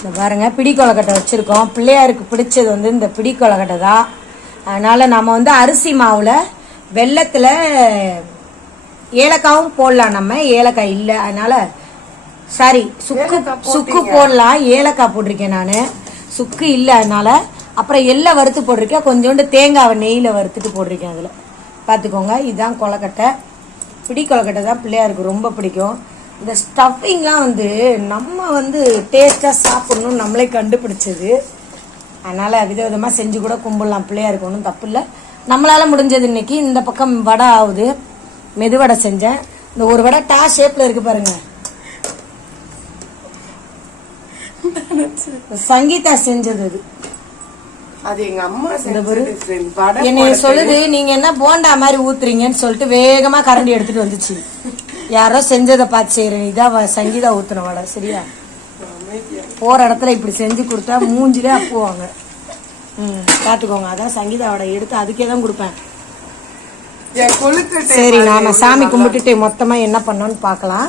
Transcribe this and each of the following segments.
இந்த பாருங்க பிடி கொலக்கட்டை வச்சுருக்கோம். பிள்ளையாருக்கு பிடிச்சது வந்து இந்த பிடி கொலக்கட்டை தான். அதனால் நம்ம வந்து அரிசி மாவில் வெள்ளத்தில் ஏலக்காவும் போடலாம் நம்ம. ஏலக்காய் இல்லை அதனால் சாரி சுக்கு சுக்கு போடலாம். ஏலக்காய் போட்டிருக்கேன் நான். சுக்கு இல்லை அதனால. அப்புறம் எள்ளை வறுத்து போட்டிருக்கேன். கொஞ்சோண்டு தேங்காவை நெய்யில் வறுத்துட்டு போட்டிருக்கேன் அதில். பார்த்துக்கோங்க இதுதான் கொலக்கட்டை பிடி கொலக்கட்டை தான் பிள்ளையாருக்கு ரொம்ப பிடிக்கும். இந்த ஸ்டஃபிங்லாம் வந்து நம்ம வந்து டேஸ்ட்டாக சாப்பிடணும்னு நம்மளே கண்டுபிடிச்சது. அதனால் விதவிதமாக செஞ்சு கூட கும்பிடலாம். பிள்ளையாருக்கு ஒன்றும் தப்பு இல்லை. நம்மளால் முடிஞ்சது இன்னைக்கு இந்த பக்கம் வடை ஆகுது. மெதுவடை செஞ்சேன். இந்த ஒரு வடை டா ஷேப்பில் இருக்கு பாருங்க. சங்கீதா செஞ்சது அது. அது எங்க அம்மா. வடை என்னைய சொல்லுது நீங்க என்ன போண்டா மாதிரி ஊத்துறீங்கன்னு சொல்லிட்டு வேகமா கரண்டி எடுத்துட்டு வந்துச்சு. யாரோ செஞ்சதை பார்த்து செய்யறேன் இதான் வ- சங்கீதா ஊத்துன வடை சரியா. போற இடத்துல இப்படி செஞ்சு கொடுத்தா மூஞ்சிலே அப்புவாங்க. ம் பார்த்துக்கோங்க. அதான் சங்கீதா வடை எடுத்து அதுக்கே தான் கொடுப்பேன். சரி நாம சாமி கும்பிட்டுட்டு மொத்தமா என்ன பண்ணோம்னு பார்க்கலாம்.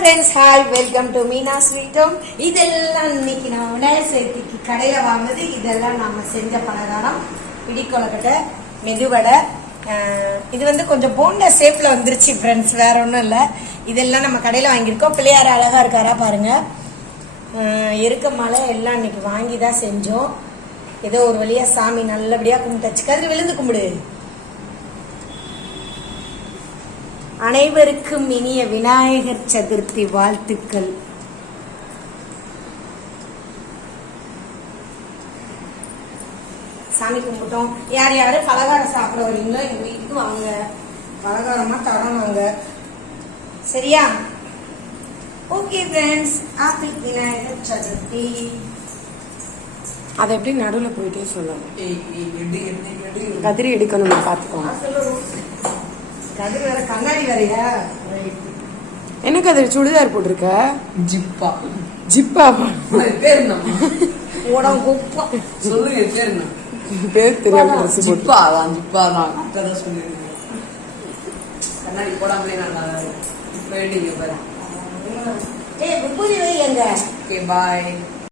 Friends hi welcome to Meena ஸ்வீட்டம் இதெல்லாம் இன்னைக்கு நான் விநாயகர் சதுர்த்திக்கு கடையில் வாங்கினது. இதெல்லாம் நாம செஞ்ச பலகாரம். பிடி கொலக்கட்டை மெதுவடை இது வந்து கொஞ்சம் போன ஷேப்பில் வந்துருச்சு ஃப்ரெண்ட்ஸ் வேற ஒன்றும் இல்லை. இதெல்லாம் நம்ம கடையில் வாங்கியிருக்கோம். பிள்ளையார் அழகா இருக்காரா பாருங்க. இருக்க மலை எல்லாம் இன்னைக்கு வாங்கி தான் செஞ்சோம். ஏதோ ஒரு வழியாக சாமி நல்லபடியாக கும்பிட்டாச்சு. கதிர் விழுந்து கும்பிடு. அனைவருக்கும் இனிய விநாயகர் சதுர்த்தி வாழ்த்துக்கள். சாமி கும்பிட்டோம். யார் யாரு? பலகாரம் சாப்பிட வரீங்களோ எங்க வீட்டுக்கு வாங்க. பலகாரமா தரணுங்க சரியா? Okay friends happy Vinayagar Chaturthi. அதை எப்படி நடுவுல போயிட்டே சொல்லணும். கதிரி எடுக்கணும் பார்த்துக்கோங்க. கதிர் வேற கண்ணாடி வேறையா? என்ன கதிரி சுடிதார் போட்டிருக்க? ஜிப்பா. ஜிப்பா பேர் என்னம்மா? உடம் குப்பம் சொல்லுங்க பேர் என்ன? பேர் தெரியாம ட்ரெஸ் ஜிப்பா தான் ஜிப்பா தான் கரெக்டா தான் சொல்லிருக்கீங்க கண்ணாடி போடாமலே நல்லா வேண்டிங்க பாரு. ஏய் விபூதி வை எங்க? Okay bye